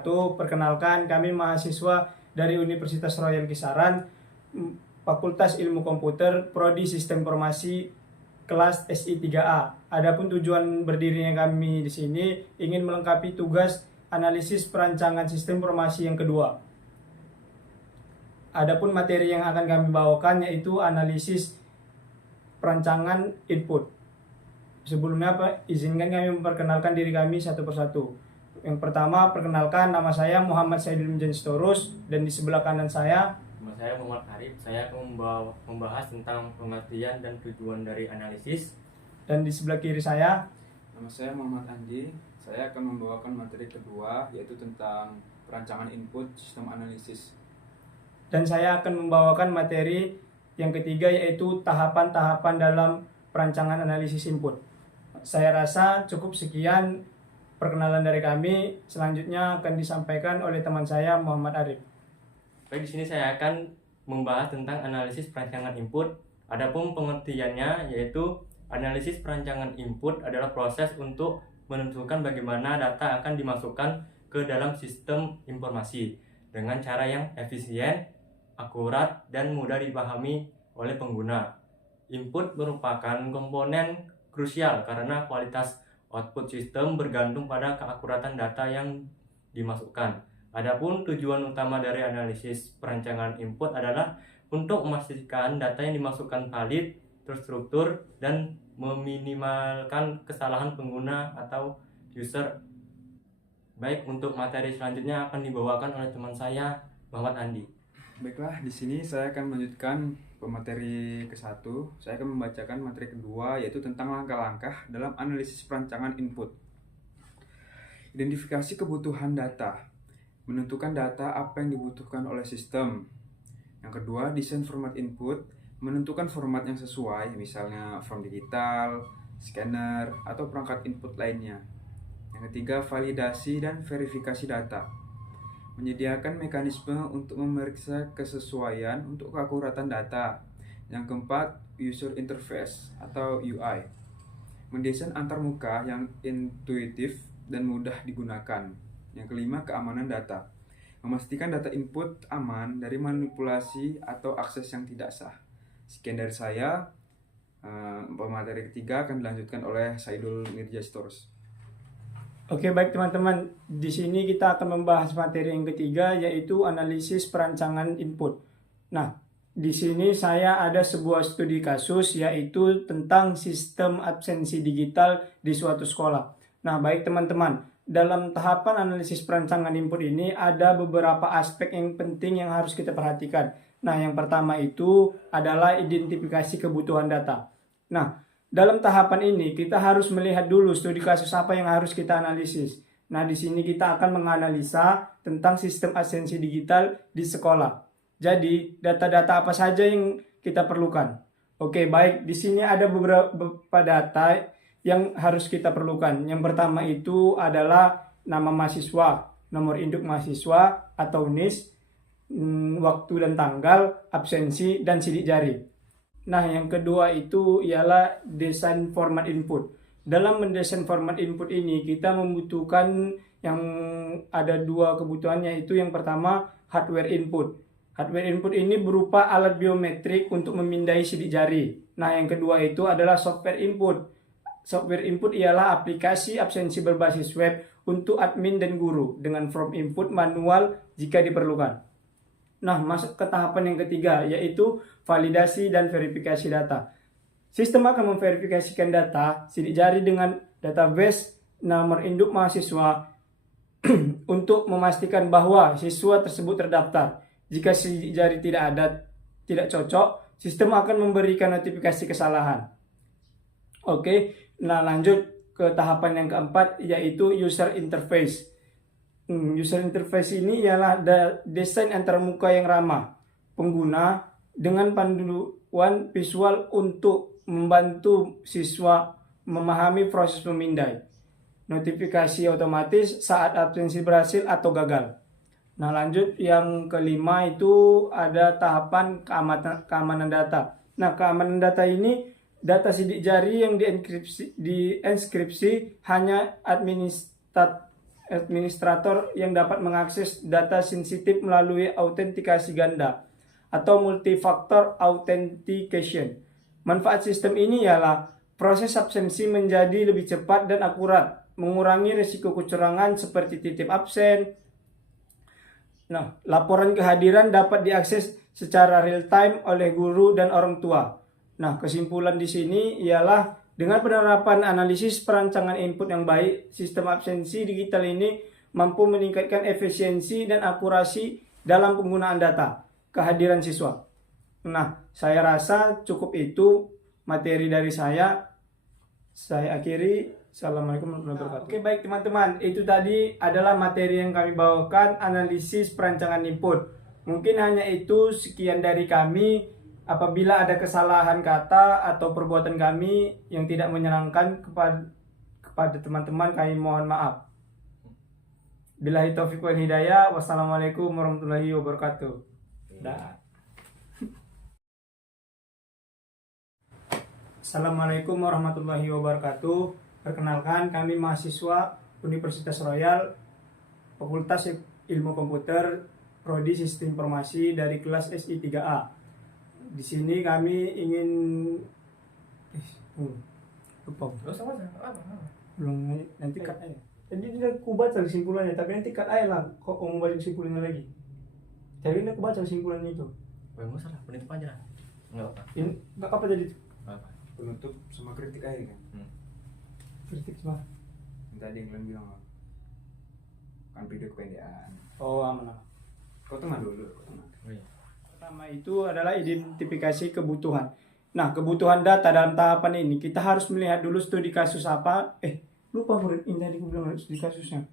wabarakatuh. Perkenalkan, kami mahasiswa dari Universitas Royal Kisaran, Fakultas Ilmu Komputer, Prodi Sistem Informasi kelas SI 3A. Adapun tujuan berdirinya kami di sini ingin melengkapi tugas analisis perancangan sistem informasi yang kedua. Adapun materi yang akan kami bawakan yaitu analisis perancangan input. Sebelumnya izinkan kami memperkenalkan diri kami satu persatu. Yang pertama, perkenalkan, nama saya Muhammad Saidul Mjenstorus, dan di sebelah kanan saya Muhammad Arif. Saya akan membahas tentang pengertian dan tujuan dari analisis. Dan di sebelah kiri saya Nama saya Muhammad Andi. Saya akan membawakan materi kedua, yaitu tentang perancangan input sistem analisis. dan saya akan membawakan materi yang ketiga, yaitu tahapan-tahapan dalam perancangan analisis input. Saya rasa cukup sekian perkenalan dari kami. Selanjutnya akan disampaikan oleh teman saya Muhammad Arif. Baik, di sini saya akan membahas tentang analisis perancangan input. Adapun pengertiannya yaitu analisis perancangan input adalah proses untuk menentukan bagaimana data akan dimasukkan ke dalam sistem informasi dengan cara yang efisien, akurat, dan mudah dipahami oleh pengguna. Input merupakan komponen krusial karena kualitas output sistem bergantung pada keakuratan data yang dimasukkan. Adapun tujuan utama dari analisis perancangan input adalah untuk memastikan data yang dimasukkan valid, terstruktur, dan meminimalkan kesalahan pengguna atau user. Baik, untuk materi selanjutnya akan dibawakan oleh teman saya, Muhammad Andi. Baiklah, di sini saya akan melanjutkan pemateri ke-1. Saya akan membacakan materi kedua, yaitu tentang langkah-langkah dalam analisis perancangan input. Identifikasi kebutuhan data. Menentukan data apa yang dibutuhkan oleh sistem. Yang kedua, desain format input. Menentukan format yang sesuai, misalnya form digital, scanner, atau perangkat input lainnya. Yang ketiga, validasi dan verifikasi data. Menyediakan mekanisme untuk memeriksa kesesuaian untuk keakuratan data. Yang keempat, user interface atau UI. Mendesain antarmuka yang intuitif dan mudah digunakan. Yang kelima, keamanan data. Memastikan data input aman dari manipulasi atau akses yang tidak sah. Sekian dari saya. Pemateri ketiga akan dilanjutkan oleh Saidul Mjenstorus. Oke, baik teman-teman, di sini kita akan membahas materi yang ketiga, yaitu analisis perancangan input. Nah, di sini saya ada sebuah studi kasus, yaitu tentang sistem absensi digital di suatu sekolah. Nah, baik teman-teman, dalam tahapan analisis perancangan input ini ada beberapa aspek yang penting yang harus kita perhatikan. Nah, yang pertama itu adalah identifikasi kebutuhan data. Nah, dalam tahapan ini kita harus melihat dulu studi kasus apa yang harus kita analisis. Nah, di sini kita akan menganalisa tentang sistem absensi digital di sekolah. Jadi, data-data apa saja yang kita perlukan? Oke, baik. Di sini ada beberapa data yang harus kita perlukan. Yang pertama itu adalah nama mahasiswa, nomor induk mahasiswa atau NIS, waktu dan tanggal, absensi, dan sidik jari. Nah, yang kedua itu ialah desain format input. Dalam mendesain format input ini, kita membutuhkan yang ada dua kebutuhan, yaitu yang pertama hardware input. Hardware input ini berupa alat biometrik untuk memindai sidik jari. Nah, yang kedua itu adalah software input. Software input ialah aplikasi absensi berbasis web untuk admin dan guru dengan form input manual jika diperlukan. Nah, masuk ke tahapan yang ketiga, yaitu validasi dan verifikasi data. Sistem akan memverifikasikan data sidik jari dengan database nomor induk mahasiswa untuk memastikan bahwa siswa tersebut terdaftar. Jika sidik jari tidak cocok, sistem akan memberikan notifikasi kesalahan. Oke, nah lanjut ke tahapan yang keempat, yaitu user interface. User interface ini ialah desain antarmuka yang ramah pengguna dengan panduan visual untuk membantu siswa memahami proses memindai. Notifikasi otomatis saat absensi berhasil atau gagal. Nah, lanjut yang kelima itu ada tahapan keamanan data. Nah, keamanan data ini data sidik jari yang dienkripsi hanya administrator yang dapat mengakses data sensitif melalui autentikasi ganda atau multifaktor authentication. Manfaat sistem ini ialah proses absensi menjadi lebih cepat dan akurat, mengurangi risiko kecurangan seperti titip absen. Nah, laporan kehadiran dapat diakses secara real time oleh guru dan orang tua. Nah, kesimpulan di sini ialah dengan penerapan analisis perancangan input yang baik, sistem absensi digital ini mampu meningkatkan efisiensi dan akurasi dalam penggunaan data kehadiran siswa. Nah, saya rasa cukup itu materi dari saya. Saya akhiri. Assalamualaikum warahmatullahi wabarakatuh. Oke, baik teman-teman, itu tadi adalah materi yang kami bawakan, analisis perancangan input. Mungkin hanya itu, sekian dari kami. Apabila ada kesalahan kata atau perbuatan kami yang tidak menyenangkan kepada teman-teman, kami mohon maaf. Billahi taufiq wal hidayah. Wassalamualaikum warahmatullahi wabarakatuh. Dah. Assalamualaikum warahmatullahi wabarakatuh. Perkenalkan, kami mahasiswa Universitas Royal, Fakultas Ilmu Komputer, Prodi Sistem Informasi dari kelas SI 3A. Di sini kami ingin lupa. Belum, nanti cut aja. Tadi dia aku baca kesimpulannya, tapi nanti cut aja lah. Kok mau baca kesimpulannya lagi? Jadi aku baca kesimpulannya itu. Enggak salah, penutup aja lah. Enggak apa. Ini enggak apa jadi Apa? Penutup sama kritik aja kan. kritik semua. Tadi yang kalian bilang kan video kepedean. Oh, aman. Kau teman dulu, kau teman. Oh, iya. Pertama itu adalah identifikasi kebutuhan. Nah, kebutuhan data dalam tahapan ini kita harus melihat dulu studi kasus apa. Lupa murid, ini tadi aku bilang studi kasusnya.